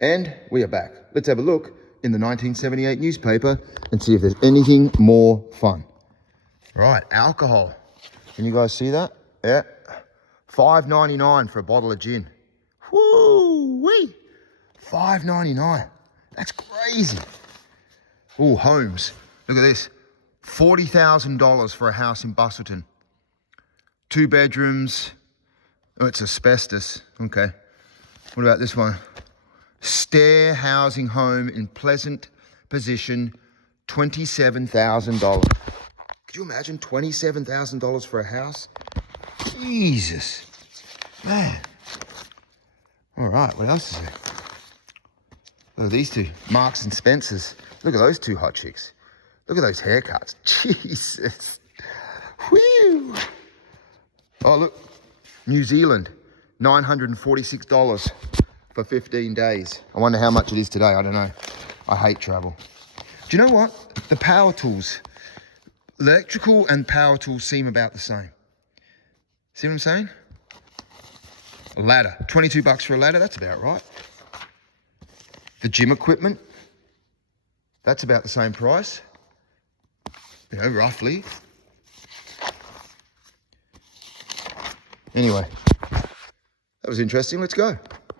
And we are back. Let's have a look in the 1978 newspaper and see if there's anything more fun. Right, alcohol. Can you guys see that? Yeah. $5.99 for a bottle of gin. Woo-wee! $5.99. That's crazy. Oh, homes. Look at this. $40,000 for a house in Busselton. 2 bedrooms. Oh, it's asbestos. Okay. What about this one? Stair housing home in pleasant position. $27,000. Could you imagine $27,000 for a house? Jesus. Man. All right, what else is there? Look at these two. Marks and Spencer's. Look at those 2 hot chicks. Look at those haircuts. Jesus. Whew. Oh, look. New Zealand. $946 for 15 days. I wonder how much it is today. I don't know. I hate travel. Do you know what? The power tools. Electrical and power tools seem about the same. See what I'm saying? A ladder. $22 for a ladder. That's about right. The gym equipment. That's about the same price. You know, roughly. Anyway, that was interesting. Let's go.